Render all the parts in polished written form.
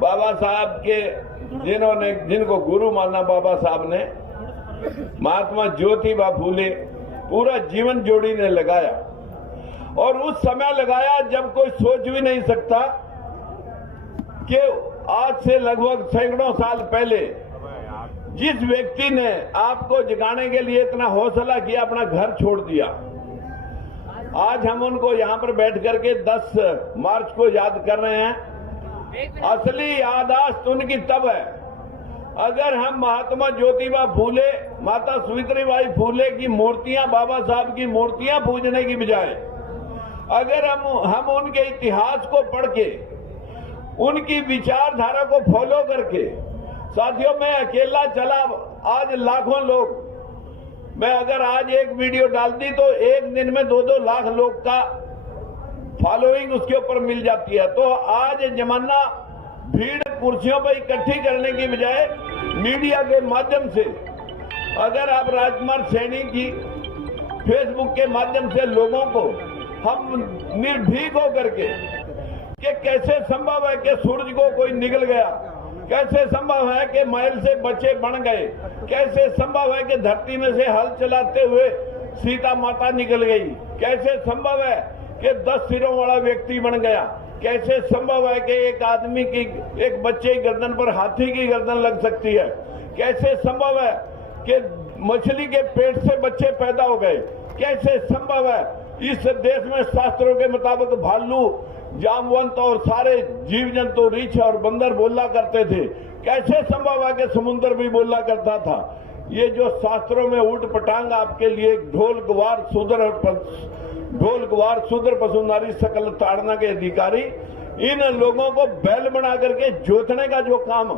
बाबा साहब के जिनको गुरु माना बाबा साहब ने, महात्मा ज्योतिबा फूले, पूरा जीवन जोड़ी ने लगाया। और उस समय लगाया जब कोई सोच भी नहीं सकता कि आज से लगभग सैकड़ों साल पहले जिस व्यक्ति ने आपको जगाने के लिए इतना हौसला किया, अपना घर छोड़ दिया, आज हम उनको यहां पर बैठ करके 10 मार्च को याद कर रहे हैं। असली यादाश्त उनकी तब है अगर हम महात्मा ज्योतिबा फूले, माता सावित्रीबाई फूले की मूर्तियां, बाबा साहब की मूर्तियां पूजने की बजाय अगर हम उनके इतिहास को पढ़ के, उनकी विचारधारा को फॉलो करके, साथियों मैं अकेला चला, आज लाखों लोग, मैं अगर आज एक वीडियो डाल दी तो एक दिन में 2-2 लाख लोग का फॉलोइंग उसके ऊपर मिल जाती है। तो आज जमाना भीड़ कुर्सियों पर इकट्ठी करने की बजाय मीडिया के माध्यम से, अगर आप राजकुमार सैनी की फेसबुक के माध्यम से लोगों को हम निर्भीक होकर के कि कैसे संभव है कि सूरज को कोई निगल गया, कैसे संभव है कि महल से बच्चे बन गए, कैसे संभव है कि धरती में से हल चलाते हुए सीता माता निकल गई, कैसे संभव है कि 10 सिरों वाला व्यक्ति बन गया, कैसे संभव है कि एक आदमी की, एक बच्चे की गर्दन पर हाथी की गर्दन लग सकती है, कैसे संभव है कि मछली के पेट से बच्चे पैदा हो गए, कैसे संभव है इस देश में शास्त्रों के मुताबिक भालू, जामवंत और सारे जीव जंतु, रीछ और बंदर बोला करते थे, कैसे संभव है कि समुद्र भी बोला करता था। ये जो शास्त्रों में उल्ट पटांग आपके लिए ढोल गवार शूद्र पशु नारी सकल ताड़ना के अधिकारी, इन लोगों को बैल बना करके जोतने का जो काम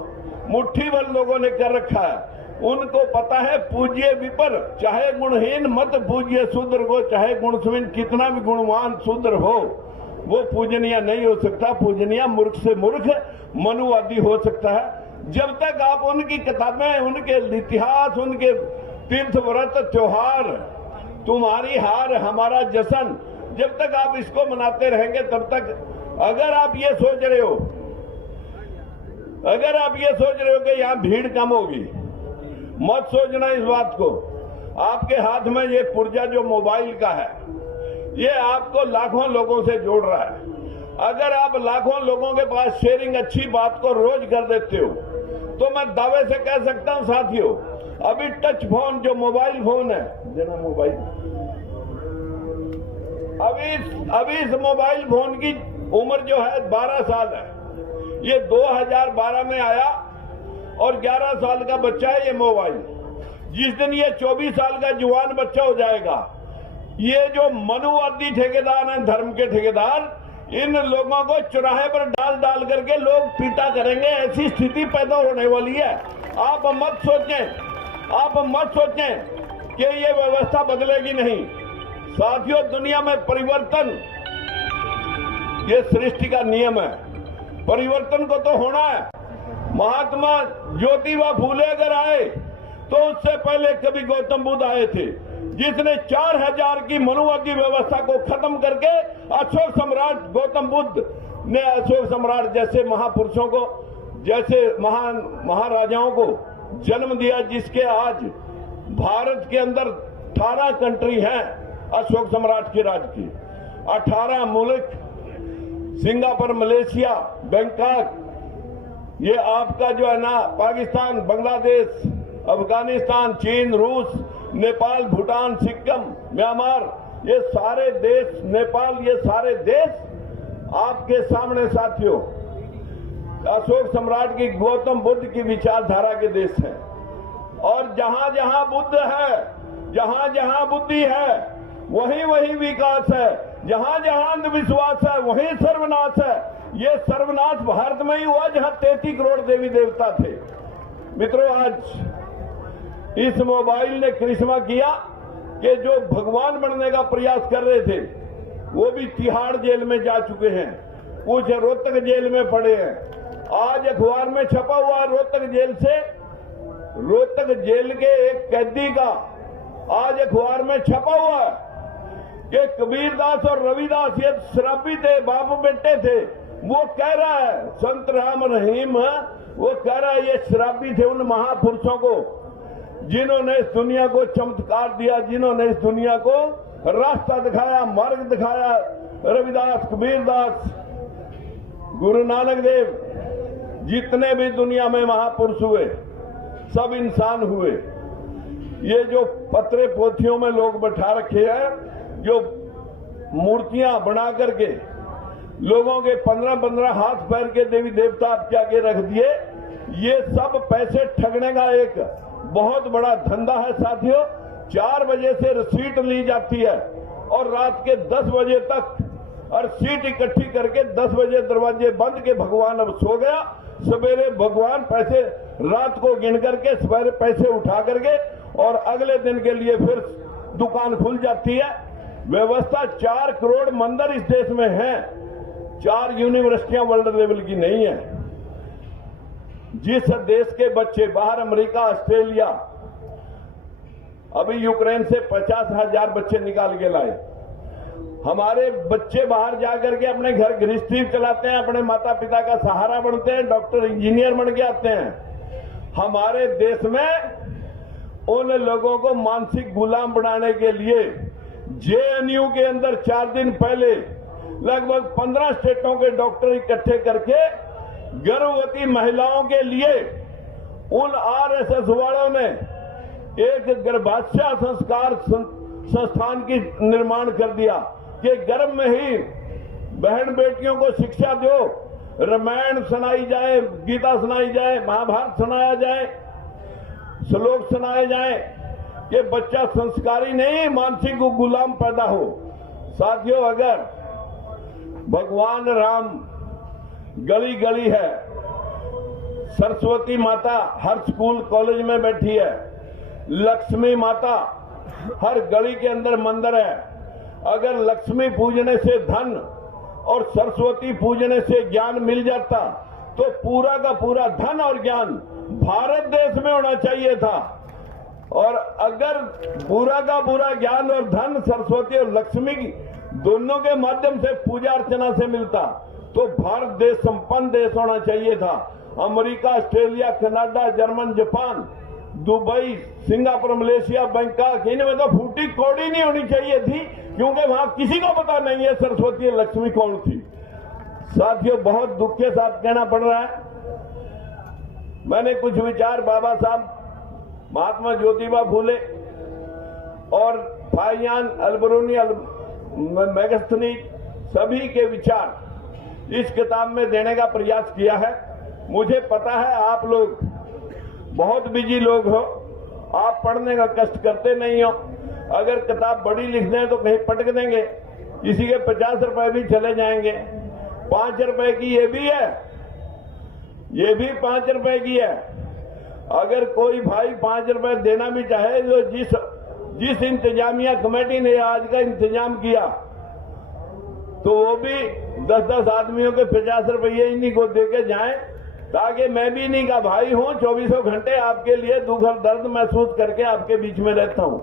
मुट्ठी भर लोगों ने कर रखा है, उनको पता है पूज्य विपर, चाहे गुणहीन मत पूज्य शूद्र को, चाहे गुणहीन कितना भी गुणवान शूद्र हो वो पूजनीय नहीं हो सकता। पूजनीय मूर्ख से मूर्ख मनुवादी हो सकता है। जब तक आप उनकी किताबें, उनके इतिहास, उनके तीर्थ व्रत त्योहार, तुम्हारी हार हमारा जश्न, जब तक आप इसको मनाते रहेंगे तब तक अगर आप ये सोच रहे हो कि यहां भीड़ कम होगी, मत सोचना इस बात को। आपके हाथ में ये पुर्जा जो मोबाइल का है, ये आपको लाखों लोगों से जोड़ रहा है। अगर आप लाखों लोगों के पास शेयरिंग अच्छी बात को रोज कर देते हो तो मैं दावे से कह सकता हूं साथियों, अभी टच फोन जो मोबाइल फोन है, देना मोबाइल, अभी इस मोबाइल फोन की उम्र जो है 12 साल है। ये 2012 में आया और 11 साल का बच्चा है ये मोबाइल। जिस दिन ये 24 साल का जवान बच्चा हो जाएगा, ये जो मनुवादी ठेकेदार हैं, धर्म के ठेकेदार, इन लोगों को चौराहे पर डाल करके लोग पीटा करेंगे। ऐसी स्थिति पैदा होने वाली है। आप मत सोचें कि ये व्यवस्था बदलेगी नहीं। साथियों, दुनिया में परिवर्तन ये सृष्टि का नियम है, परिवर्तन को तो होना है। महात्मा ज्योतिबा फूले अगर आए तो उससे पहले कभी गौतम बुद्ध आए थे, जिसने 4000 की मनुवादी व्यवस्था को खत्म करके अशोक सम्राट गौतम बुद्ध ने अशोक सम्राट जैसे महापुरुषों को, जैसे महान महाराजाओं को जन्म दिया, जिसके आज भारत के अंदर 18 कंट्री हैं अशोक सम्राट के राज की। 18 मुल्क, सिंगापुर, मलेशिया, बैंकॉक, ये आपका जो है ना पाकिस्तान, बांग्लादेश, अफगानिस्तान, चीन, रूस, नेपाल, भूटान, सिक्किम, म्यांमार, ये सारे देश, नेपाल, ये सारे देश आपके सामने साथियों अशोक सम्राट की, गौतम बुद्ध की विचारधारा के देश हैं। और जहां जहां बुद्ध है, जहां जहां बुद्धि है, वहीं वहीं विकास है। जहां जहां अंधविश्वास है वहीं सर्वनाश है। ये सर्वनाश भारत में ही हुआ जहां 33 करोड़ देवी देवता थे। मित्रों, आज इस मोबाइल ने करिश्मा किया कि जो भगवान बनने का प्रयास कर रहे थे वो भी तिहाड़ जेल में जा चुके हैं, कुछ रोहतक जेल में पड़े हैं। आज अखबार में छपा हुआ रोहतक जेल से, रोहतक जेल के एक कैदी का आज अखबार में छपा हुआ है कि कबीरदास और रविदास ये शराबी थे, बाप बेटे थे, वो कह रहा है, संत राम रहीम वो कह रहा है, ये शराबी थे उन महापुरुषों को जिन्होंने इस दुनिया को चमत्कार दिया, जिन्होंने इस दुनिया को रास्ता दिखाया, मार्ग दिखाया। रविदास, कबीरदास, गुरु नानक देव, जितने भी दुनिया में महापुरुष हुए सब इंसान हुए। ये जो पत्रे पोथियों में लोग बैठा रखे हैं, जो मूर्तियां बना करके लोगों के 15-15 हाथ पैर के देवी देवता आपके आगे रख दिए, ये सब पैसे ठगने का एक बहुत बड़ा धंधा है साथियों। 4 बजे से रसीद ली जाती है और रात के 10 बजे तक और सीट इकट्ठी करके 10 बजे दरवाजे बंद के भगवान अब सो गया। सवेरे भगवान पैसे रात को गिन करके सवेरे पैसे उठा करके और अगले दिन के लिए फिर दुकान खुल जाती है। व्यवस्था 4 करोड़ मंदिर इस देश में है, 4 यूनिवर्सिटियां वर्ल्ड लेवल की नहीं है। जिस देश के बच्चे बाहर अमेरिका, ऑस्ट्रेलिया, अभी यूक्रेन से 50,000 बच्चे निकाल के लाए। हमारे बच्चे बाहर जाकर के अपने घर गृहस्थी चलाते हैं, अपने माता पिता का सहारा बनते हैं, डॉक्टर इंजीनियर बन के आते हैं। हमारे देश में उन लोगों को मानसिक गुलाम बनाने के लिए जेएनयू के अंदर 4 दिन पहले लगभग 15 स्टेटों के डॉक्टर इकट्ठे करके गर्भवती महिलाओं के लिए उन आरएसएस वालों ने एक गर्भाशय संस्कार संस्थान की निर्माण कर दिया कि गर्भ में ही बहन बेटियों को शिक्षा दो, रामायण सुनाई जाए, गीता सुनाई जाए, महाभारत सुनाया जाए, श्लोक सुनाए जाए कि बच्चा संस्कारी नहीं मानसिक गुलाम पैदा हो। साथियों, अगर भगवान राम गली गली है, सरस्वती माता हर स्कूल कॉलेज में बैठी है, लक्ष्मी माता हर गली के अंदर मंदिर है। अगर लक्ष्मी पूजने से धन और सरस्वती पूजने से ज्ञान मिल जाता तो पूरा का पूरा धन और ज्ञान भारत देश में होना चाहिए था। और अगर पूरा का पूरा ज्ञान और धन सरस्वती और लक्ष्मी दोनों के माध्यम से पूजा अर्चना से मिलता तो भारत देश संपन्न देश होना चाहिए था। America, Australia, Canada, German, Japan, Dubai, Singapore, Malaysia, Bangkok, इनमें तो फूटी कौड़ी नहीं होनी चाहिए थी, क्योंकि वहां किसी को पता नहीं है सरस्वती और लक्ष्मी कौन थी। साथियों, बहुत दुख के साथ कहना पड़ रहा है, मैंने कुछ विचार बाबा साहब महात्मा ज्योतिबा फूले और फाइयान अलबरूनी मैगस्थनी सभी के विचार इस किताब में देने का प्रयास किया है। मुझे पता है आप लोग बहुत बिजी लोग हो, आप पढ़ने का कष्ट करते नहीं हो। अगर किताब बड़ी लिख दें तो कहीं पटक देंगे, किसी के 50 रुपए भी चले जाएंगे। 5 रुपए की ये भी है, ये भी 5 रुपए की है। अगर कोई भाई 5 रुपए देना भी चाहे तो जिस इंतजामिया कमेटी ने आज का इंतजाम किया तो वो भी 10-10 आदमियों के 50 रुपये इन्हीं को देके जाएं, ताकि मैं भी इन्हीं का भाई हूं, 24 घंटे आपके लिए दुख और दर्द महसूस करके आपके बीच में रहता हूं।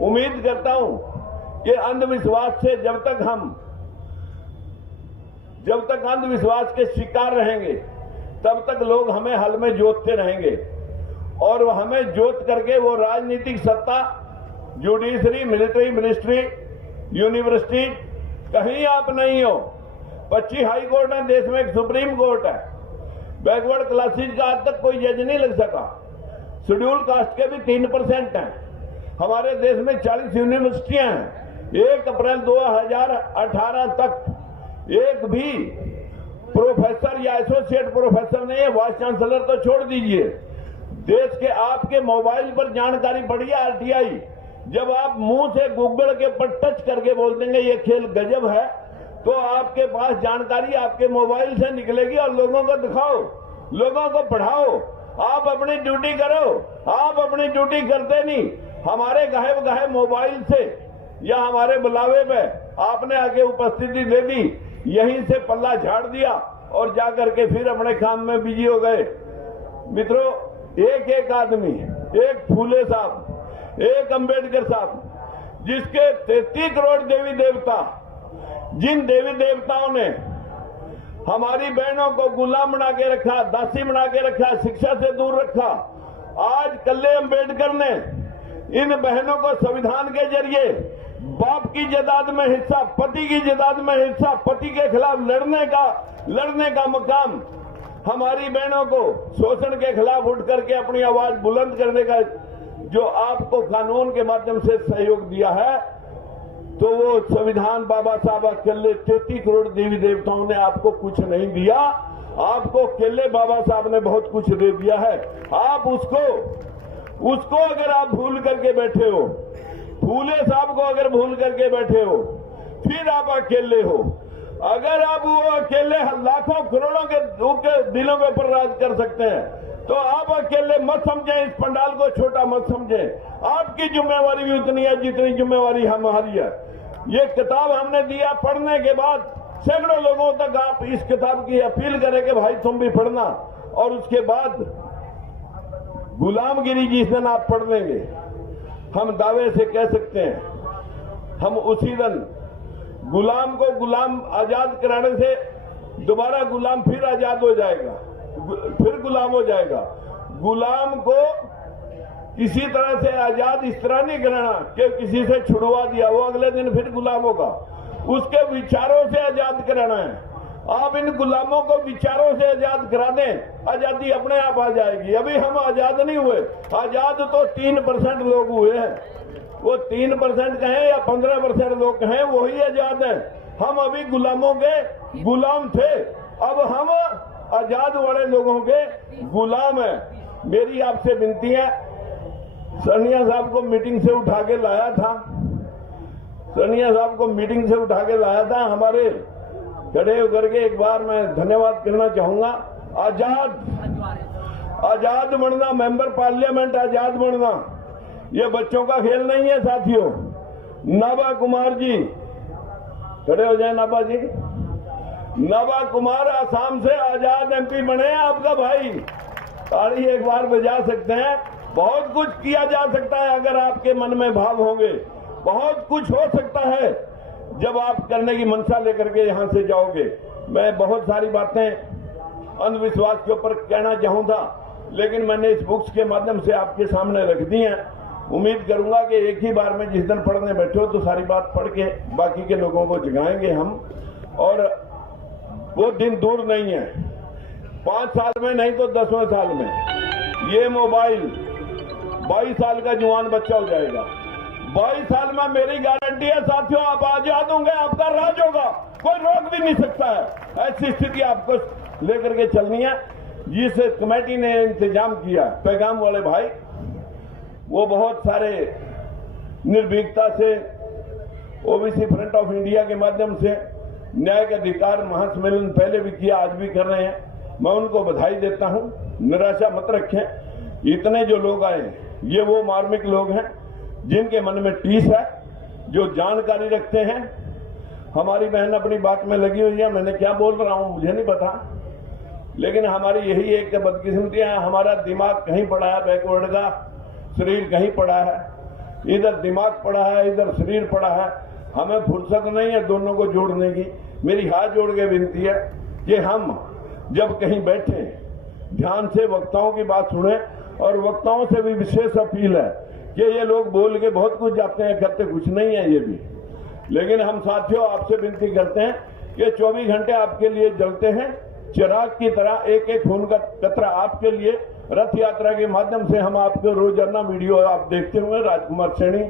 उम्मीद करता हूं कि अंधविश्वास से जब तक अंधविश्वास के शिकार रहेंगे तब तक लोग हमें हल में जोतते रहेंगे और हमें जोत करके वो राजनीतिक सत्ता, जुडिशरी, मिलिट्री, मिनिस्ट्री, यूनिवर्सिटी कहीं आप नहीं हो। 25 हाई कोर्ट है देश में, एक सुप्रीम कोर्ट है। बैकवर्ड क्लासेज का आज तक कोई जज नहीं लग सका। शेड्यूल कास्ट के भी 3% हैं। हमारे देश में 40 यूनिवर्सिटियां हैं। 1 अप्रैल 2018 तक एक भी प्रोफेसर या एसोसिएट प्रोफेसर नहीं है। वाइस चांसलर तो छोड़ दीजिए। देश के आपके मोबाइल पर जानकारी पड़ी है आरटीआई। जब आप मुंह से गूगल के ऊपर टच करके बोल देंगे ये खेल गजब है, तो आपके पास जानकारी आपके मोबाइल से निकलेगी और लोगों को दिखाओ, लोगों को पढ़ाओ। आप अपनी ड्यूटी करो, आप अपनी ड्यूटी करते नहीं। हमारे गाहे मोबाइल से या हमारे बुलावे पे आपने आके उपस्थिति दे दी, यहीं से पल्ला झाड़ दिया और जाकर के फिर अपने काम में बिजी हो गए। मित्रों, एक एक आदमी, एक फूले साहब, एक अंबेडकर साहब, जिसके 33 करोड़ देवी देवता, जिन देवी देवताओं ने हमारी बहनों को गुलाम बना के रखा, दासी बना के रखा, शिक्षा से दूर रखा। आज कल्ले अम्बेडकर ने इन बहनों को संविधान के जरिए बाप की जायदाद में हिस्सा, पति की जायदाद में हिस्सा, पति के खिलाफ लड़ने का मकाम, हमारी बहनों को शोषण के खिलाफ उठ करके अपनी आवाज बुलंद करने का जो आपको कानून के माध्यम से सहयोग दिया है, तो वो संविधान बाबा साहब अकेले 33 करोड़ देवी देवताओं ने आपको कुछ नहीं दिया, आपको अकेले बाबा साहब ने बहुत कुछ दे दिया है। आप उसको अगर आप भूल करके बैठे हो, फूले साहब को अगर भूल करके बैठे हो, फिर आप अकेले हो। अगर आप वो अकेले लाखों करोड़ों के दिलों के ऊपर राज कर सकते हैं, तो आप अकेले मत समझें, इस पंडाल को छोटा मत समझें। आपकी जिम्मेवारी भी उतनी है जितनी जिम्मेवारी हमारी है। ये किताब हमने दिया, पढ़ने के बाद सैकड़ों लोगों तक आप इस किताब की अपील करें कि भाई तुम भी पढ़ना, और उसके बाद गुलामगिरी जिस दिन आप पढ़ लेंगे, हम दावे से कह सकते हैं, हम उसी दिन गुलाम को गुलाम आजाद कराने से दोबारा गुलाम फिर आजाद हो जाएगा, फिर गुलाम हो जाएगा। गुलाम को किसी तरह से आजाद इस तरह नहीं कराना कि किसी से छुड़वा दिया, वो अगले दिन फिर गुलाम होगा। उसके विचारों से आजाद कराना है। आप इन गुलामों को विचारों से आजाद करा दें, आजादी अपने आप आ जाएगी। अभी हम आजाद नहीं हुए, आजाद तो 3% लोग हुए हैं। वो 3% कहें या 15% लोग कहें, वही आजाद हैं। हम अभी गुलामों के गुलाम थे, अब हम आजाद वाले लोगों के गुलाम हैं। मेरी आपसे विनती है, सोनिया साहब को मीटिंग से उठा के लाया था, सोनिया साहब को मीटिंग से उठा के लाया था, हमारे खड़े होकर के एक बार मैं धन्यवाद करना चाहूंगा। आजाद बनना, मेंबर पार्लियामेंट आजाद बनना, ये बच्चों का खेल नहीं है साथियों। नाबा कुमार जी, खड़े हो जाए नाबा जी। नाबा कुमार आसाम से आजाद एमपी बने, आपका भाई, ताली एक बार बजा सकते हैं। बहुत कुछ किया जा सकता है अगर आपके मन में भाव होंगे, बहुत कुछ हो सकता है जब आप करने की मंशा लेकर के यहां से जाओगे। मैं बहुत सारी बातें अंधविश्वास के ऊपर कहना चाहूंगा, लेकिन मैंने इस बुक्स के माध्यम से आपके सामने रख दी है। उम्मीद करूंगा कि एक ही बार में जिस दिन पढ़ने बैठे हो तो सारी बात पढ़ के बाकी के लोगों को जगाएंगे हम, और वो दिन दूर नहीं है। 5 साल में नहीं तो 10वें साल में ये मोबाइल 22 साल का जवान बच्चा हो जाएगा। 22 साल में मेरी गारंटी है साथियों, आप आजाद होंगे, आपका राज होगा, कोई रोक भी नहीं सकता है। ऐसी स्थिति आपको लेकर के चलनी है। जिस कमेटी ने इंतजाम किया, पैगाम वाले भाई, वो बहुत सारे निर्भीकता से ओबीसी फ्रंट ऑफ इंडिया के माध्यम से न्याय के अधिकार महासम्मेलन पहले भी किया, आज भी कर रहे हैं। मैं उनको बधाई देता हूं। निराशा मत रखें। इतने जो लोग आए, ये वो मार्मिक लोग हैं जिनके मन में टीस है, जो जानकारी रखते हैं। हमारी बहन अपनी बात में लगी हुई है, मैंने क्या बोल रहा हूं मुझे नहीं पता, लेकिन हमारी यही एक बदकिस्मती है, हमारा दिमाग कहीं पड़ा है, बैकवर्ड का शरीर कहीं पड़ा है। इधर दिमाग पड़ा है, इधर शरीर पड़ा है। हमें फुर्सत नहीं है दोनों को जोड़ने की। मेरी हाथ जोड़ के विनती है कि हम जब कहीं बैठे, ध्यान से वक्ताओं की बात सुने, और वक्ताओं से भी विशेष अपील है कि ये लोग बोल के बहुत कुछ जाते हैं, करते कुछ नहीं है ये भी। लेकिन हम साथियों आपसे विनती करते हैं कि 24 घंटे आपके लिए जलते हैं, चिराग की तरह एक एक खून का कतरा आपके लिए। रथ यात्रा के माध्यम से हम आपको रोजाना वीडियो आप देखते हुए, राजकुमार सैनी